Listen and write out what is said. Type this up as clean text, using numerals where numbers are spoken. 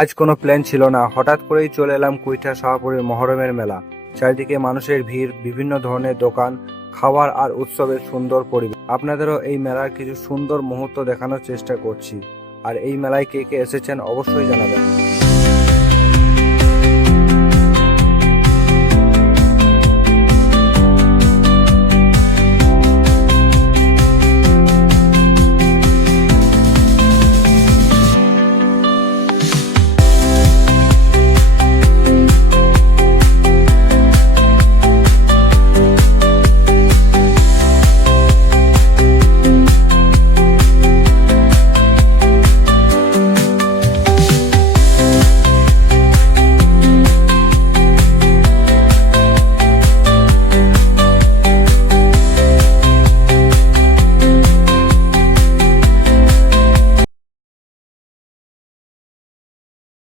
আজ কোনো প্ল্যান ছিল না, হঠাৎ করেই চলে এলাম কুইঠা শাহপুরের মহরমের মেলা। চারিদিকে মানুষের ভিড়, বিভিন্ন ধরনের দোকান, খাবার আর উৎসবের সুন্দর পরিবেশ। আপনাদেরও এই মেলার কিছু সুন্দর মুহূর্ত দেখানোর চেষ্টা করছি। আর এই মেলায় কে কে এসেছেন অবশ্যই জানাবেন।